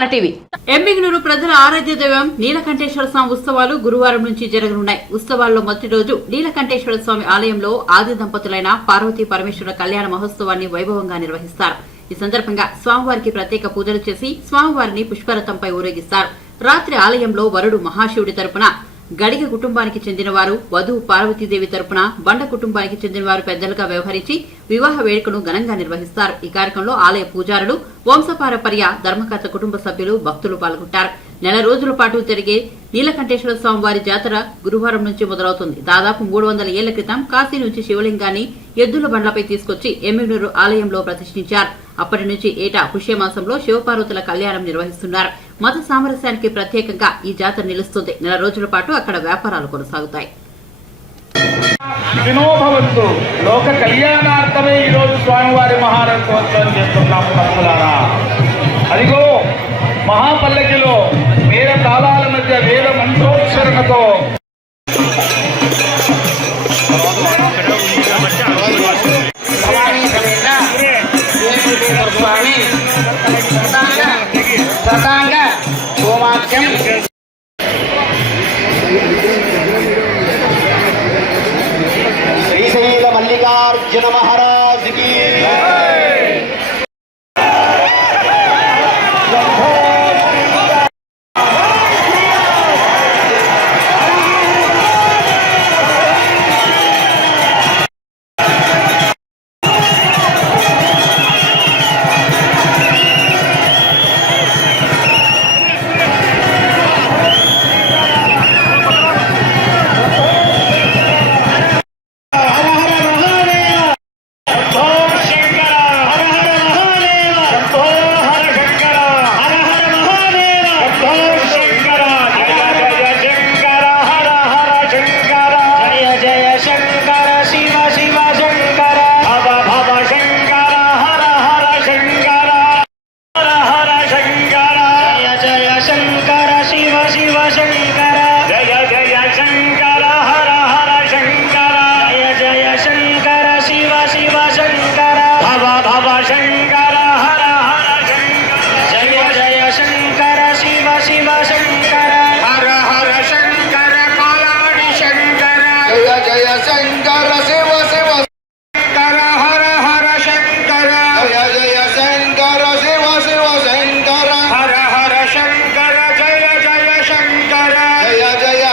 మన టీవీ. ఎంబిగనూరు ప్రజల ఆరాధ్య దైవం నీలకంఠేశ్వర స్వామి ఉత్సవాలు గురువారం నుంచి జరగనున్నాయి. ఉత్సవాల్లో మొదటి రోజు నీలకంఠేశ్వర స్వామి ఆలయంలో ఆది దంపతులైన పార్వతీ పరమేశ్వర కళ్యాణ మహోత్సవాన్ని వైభవంగా నిర్వహిస్తారు. ఈ సందర్భంగా స్వామివారికి ప్రత్యేక పూజలు చేసి స్వామివారిని పుష్పరథంపై ఊరేగిస్తారు. రాత్రి ఆలయంలో వరుడు మహాశివుడి తరపున గడిగ కుటుంబానికి చెందిన వారు వధువు పార్వతీదేవి తరపున బండ కుటుంబానికి చెందినవారు పెద్దలుగా వ్యవహరించి వివాహ వేడుకను ఘనంగా నిర్వహిస్తారు. ఈ కార్యక్రమంలో ఆలయ పూజారులు వంశపారపర్య ధర్మకర్త కుటుంబ సభ్యులు భక్తులు పాల్గొంటారు. నెల రోజుల పాటు జరిగే నీలకంఠేశ్వర స్వామి వారి జాతర గురువారం నుంచి మొదలవుతుంది. దాదాపు మూడు వందల ఏళ్ళ క్రితం కాశీ నుంచి శివలింగాన్ని ఎద్దుల బండ్లపై తీసుకొచ్చి ఎమ్మినూరు ఆలయంలో ప్రతిష్ఠించారు. అప్పటి నుంచి ఏటా పుష్యమాసంలో శివపార్వతుల కళ్యాణం నిర్వహిస్తున్నారు. మత సామరస్యానికి ప్రత్యేకంగా ఈ జాతర నిలుస్తుంది. నెల రోజుల పాటు అక్కడ వ్యాపారాలు కొనసాగుతాయి. వినోభవంతు. లోక కళ్యాణార్థమే ఈరోజు స్వామివారి మహారథోత్సవం చేస్తున్నాం భక్తులారా. श्री शैल मल्लिकार्जुन महाराज की